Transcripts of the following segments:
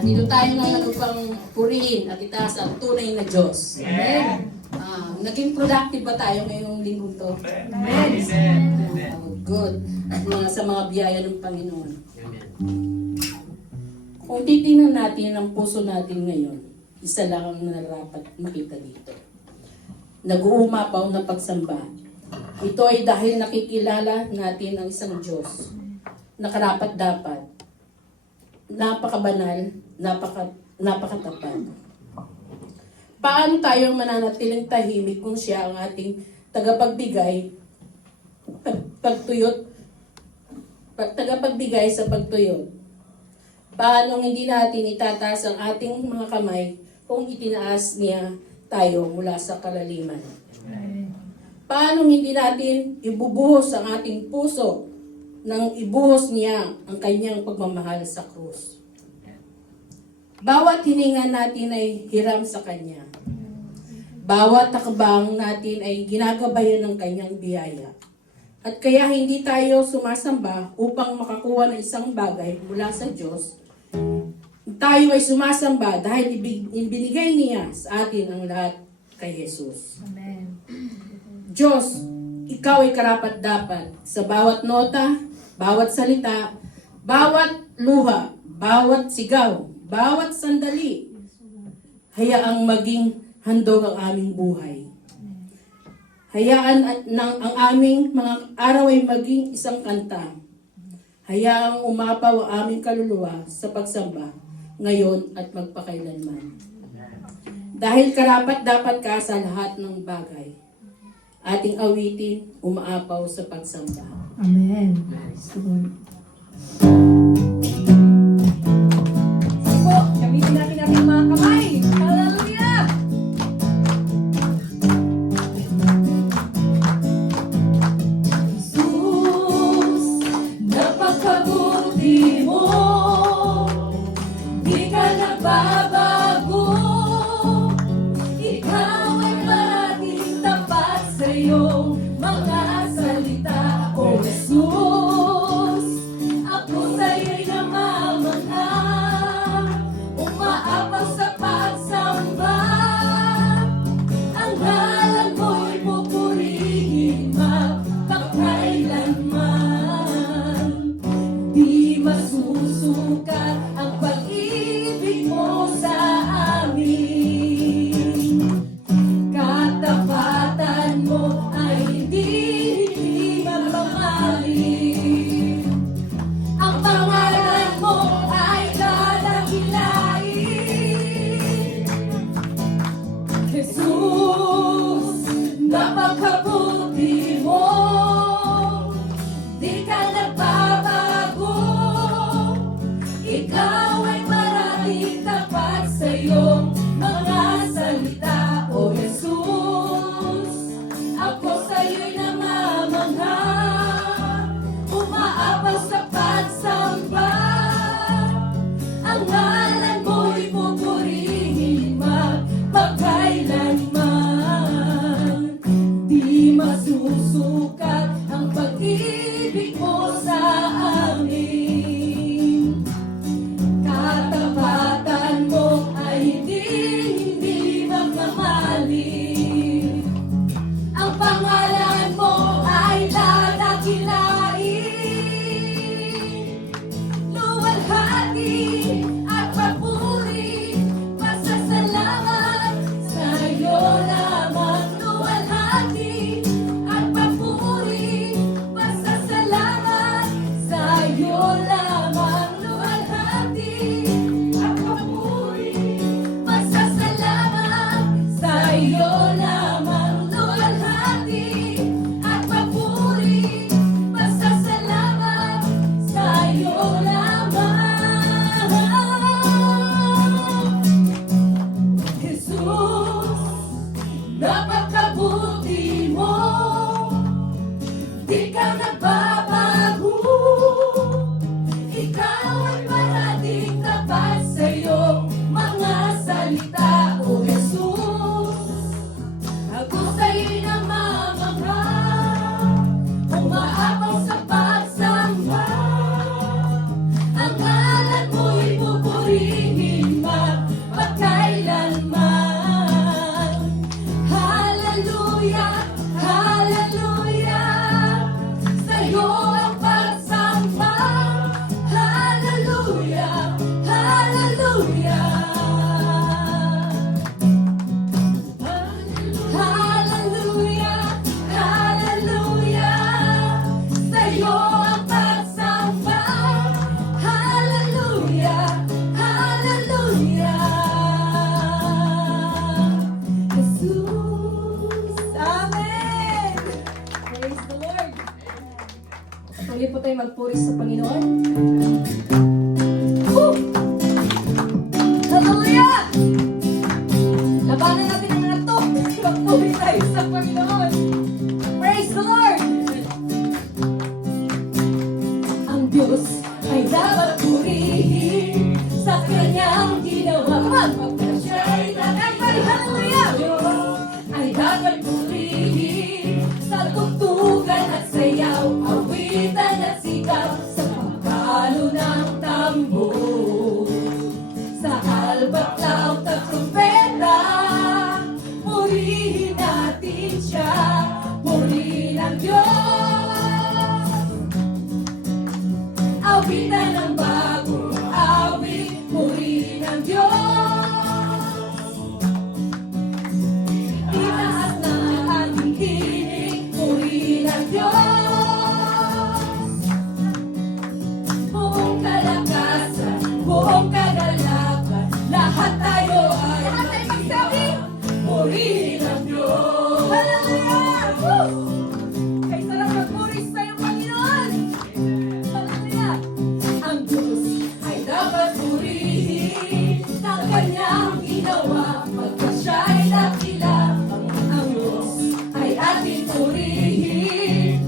Nandito tayo ngayon upang purihin at itaas ang tunay na Diyos. Amen. Naging productive ba tayo ngayong linggo to? Amen. Good. Sa mga biyaya ng Panginoon. Kung titingnan natin ang puso natin ngayon, isa lang ang narapat makita dito. Nag-uumapaw na pagsamba. Ito ay dahil nakikilala natin ang isang Diyos na karapat-dapat, napakabanal, napakatapat. Paano tayo mananatiling tahimik kung siya ang ating tagapagbigay sa pagtuyot? Paano hindi natin itataas ang ating mga kamay kung itinaas niya tayo mula sa kalaliman? Paano hindi natin ibubuhos ang ating puso nang ibuhos niya ang kanyang pagmamahal sa krus? Bawat hininga natin ay hiram sa kanya. Bawat takbang natin ay ginagabayan ng kanyang biyaya. At kaya hindi tayo sumasamba upang makakuha ng isang bagay mula sa Diyos. Tayo ay sumasamba dahil ibinigay niya sa atin ang lahat kay Jesus. Amen. Diyos, ikaw ay karapat-dapat sa bawat nota, bawat salita, bawat luha, bawat sigaw, bawat sandali. Hayaang maging handog ang aming buhay. Hayaan ang aming mga araw ay maging isang kanta. Hayaang umapaw ang aming kaluluwa sa pagsamba ngayon at magpakailanman. Dahil karapat-dapat ka sa lahat ng bagay, ating awitin umaapaw sa pagsamba. Amen. Po, gamitin natin ating mga kamay. Hallelujah! Jesus, napakabuti mo. Di ka nagbabago. Ikaw ay parating tapat sa iyong mga salita. O Jesus, ako sa'yo magpuri sa Panginoon? Woo! Hallelujah! Labanan natin ang mga to. Magpuri tayo sa Panginoon. Praise the Lord! Ang Diyos ay dapat purihin sa kanyang ginawa. Pagka siya'y nagkakay, hallelujah! Ay dapat purihin sa tugtugan at sayaw, awitan at sigaw, sa pagkalo ng tambor, sa albaklaw at trumpeta. Purihin natin siya, purihin ang Diyos. Awitan ng bagong awit, purihin ang Diyos. Itaas na ating tinig, purihin ang Diyos. Buong kalakasan, buong kagalakan, lahat tayo ay magsabi, purihin ang Diyos. Hallelujah! Woo! Kay sarap magpuri sa iyong Panginoon. Hallelujah! Ang Diyos ay dapat purihin sa kanyang ginawa, pagka siya'y dakila. Ang Diyos ay ating purihin,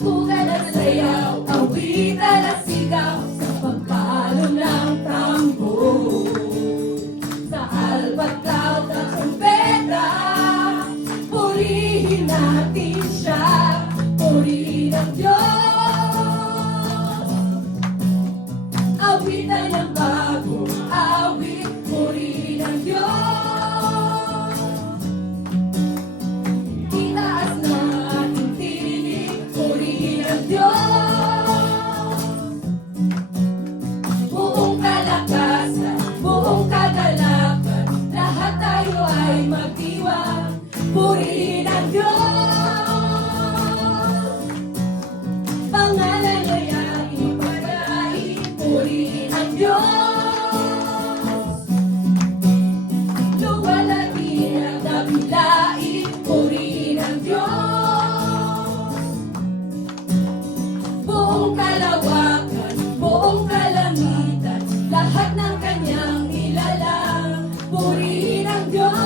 tugan at sayaw, awitan at sigaw, sa pagpalo ng tambor, sa albaklaw at trumpeta. Purihin natin siya, purihin ang Diyos. Awitan ng bagong awit, purihin ang Diyos. Itaas na ating tinig, purihin ang Diyos. Buong kalakasan, buong kagalakan, lahat tayo ay magdiwang, purihin ang Diyos. Pangalan niya'y ating pagkain, purihin ang Diyos. Luwalhatin at dakilain, purihin ang Diyos. Buong kalawakan, buong kalangitan, lahat ng kanyang nilalang, purihin ang Diyos.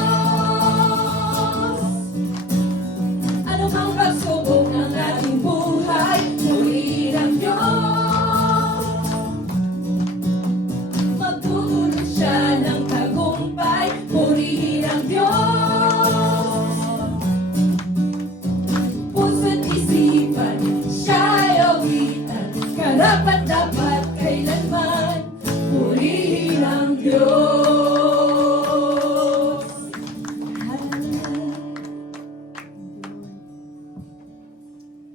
Ano mang pagsubok ng ating buhay, purihin ang Diyos. Magdudulot siya ng tagumpay, purihin ang Diyos. Puso't isipan, siya'y awitan, karapat dapat kailanman, purihin ang Diyos.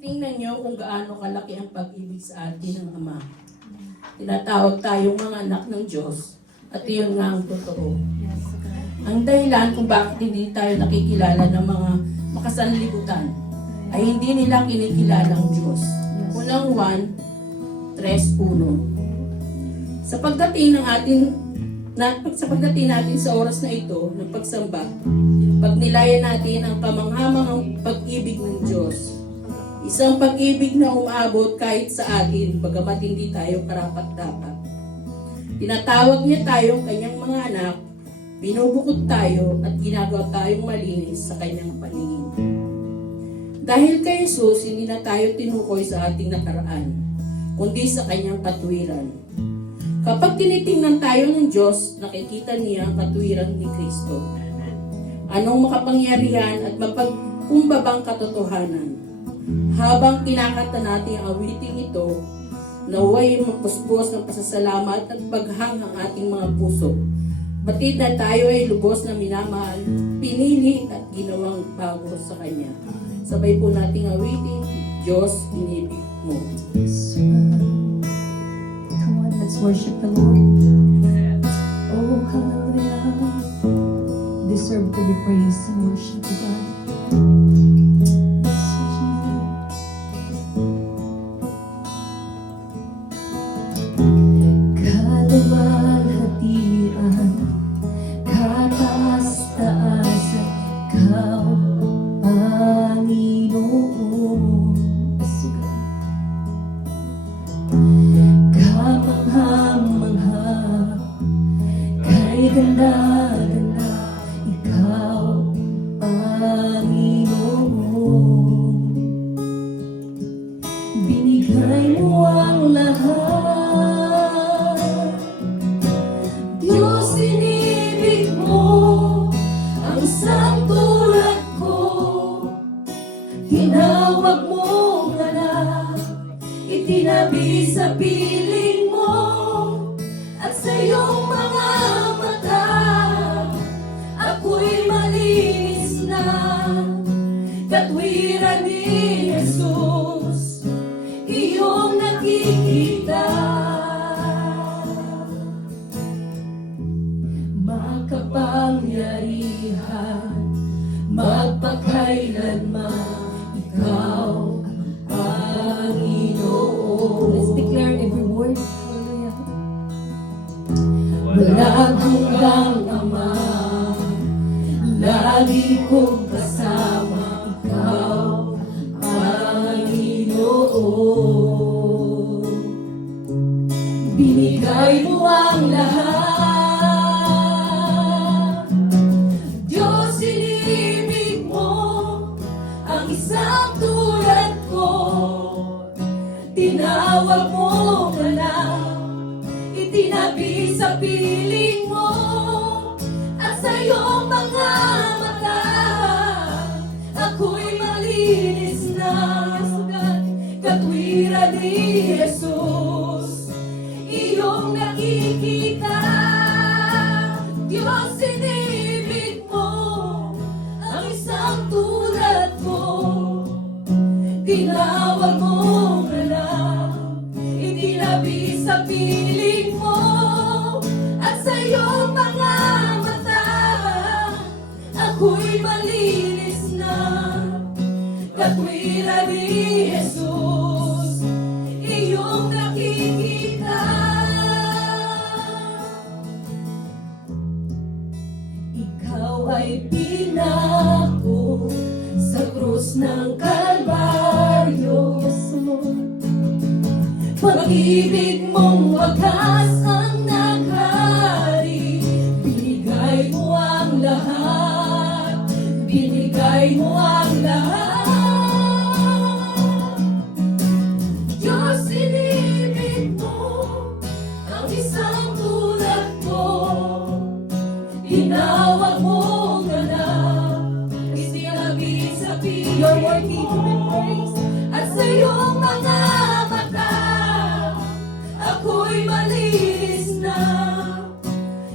Tingnan niyo kung gaano kalaki ang pag-ibig sa atin ng Ama. Tinatawag tayong mga anak ng Diyos at iyon nga ang totoo. Ang dahilan kung bakit hindi tayo nakikilala ng mga makasanlibutan ay hindi nila kinikilala ang Diyos. Unang 1, 3:1. Sa pagdating natin sa oras na ito ng pagsamba, pagnilayan natin ang kamanghamanghang pag-ibig ng Diyos. Isang pag-ibig na umabot kahit sa atin, bagamat hindi tayo karapat-dapat. Tinatawag niya tayong kanyang mga anak, binubukod tayo at ginagawa tayong malinis sa kanyang paningin. Dahil kay Jesus, hindi na tayo tinukoy sa ating nakaraan, kundi sa kanyang katuwiran. Kapag tinitingnan tayo ng Diyos, nakikita niya ang katuwiran ni Kristo. Anong makapangyarihan at mapagkumbabang katotohanan. Habang kinakanta natin ang awiting ito, naway mapusbos ng pasasalamat at paghang ang ating mga puso. Batid na tayo ay lubos na minamahal, pinili at ginawang bago sa Kanya. Sabay po nating awitin, Diyos, inibig mo. Come on, let's worship the Lord. Oh, hallelujah. Deserve to be praised and worshiped, God. Kaluwalhatian, kataas-taasan, Ikaw, Panginoon. ganda-ganda, ikaw, Panginoon. Binigay mo ang lahat, Diyos, inibig mo ang isang tulad ko. Tinawag mo anak, itinabi sa piling mo, at sa iyong mga mata ako'y malinis na. Katwiran ni Jesus, iyong nakikita. Makapangyarihan, magpakailanman, ikaw, Panginoon. Let's declare every word. Hallelujah. Walang hanggang Ama, lagi kong kasama, ikaw, Panginoon. Binigay mo ang lahat, Diyos, inibig mo ang isang tulad ko. Tinawag mo anak, itinabi sa piling mo, at sa iyong mga mata ako'y malinis na. Katwiran ni Jesus, iyong nakikita. Diyos, inibig mo ang isang tulad ko. Tinawag mo anak, itinabi sa piling mo, at sa iyong mga mata ako'y malinis na. Katwiran ni Jesus, iyong nakikita. Ikaw ay pinako sa krus ng Kalbaryo, Yesus. Pag-ibig mong wagas ang naghari, binigay mo ang lahat, binigay mo ang lahat. Diyos, inibig mo ang isang tulad ko. Tinawag mo anak, itinabi sa piling. You're worthy to be praised. At sa iyong mga mata ako'y malinis na.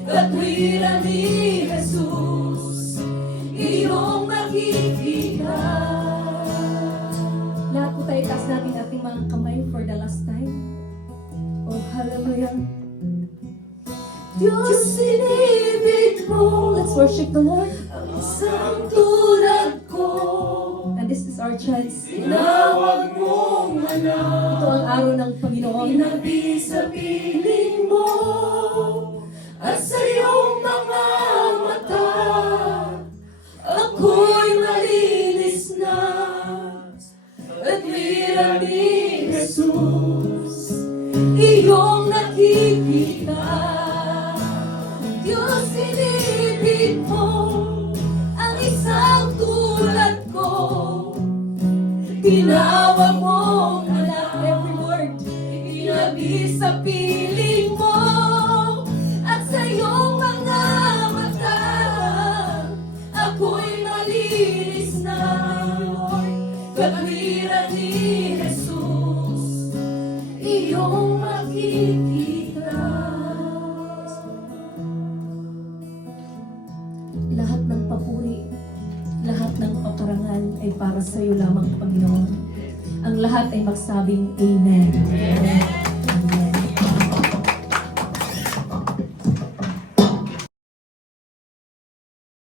Katwiran ni Jesus, iyong makikita. Lahat po tayo, taas natin ating mga kamay for the last time. Oh, hallelujah. Diyos, inibig mo. Let's worship the Lord. Ang isang tulad ko. And this is our chance. Tinawag mo anak, ito ang araw ng Panginoon. Tinabi sa piling mo, at sa iyong mga mata ako'y malinis na. Katwiran ni Jesus, iyong nakikita. Diyos, inibig mo ang isang tulad ko. Tinawag mo anak, every word, itinabi sa piling mo, at sa iyong mga mata ako'y malinis na. Katwiran ni Jesus, iyong makikita. Lahat ng papuri, lahat ng paparangal ay para sa iyo lamang, Panginoon. Ang lahat ay magsabing Amen.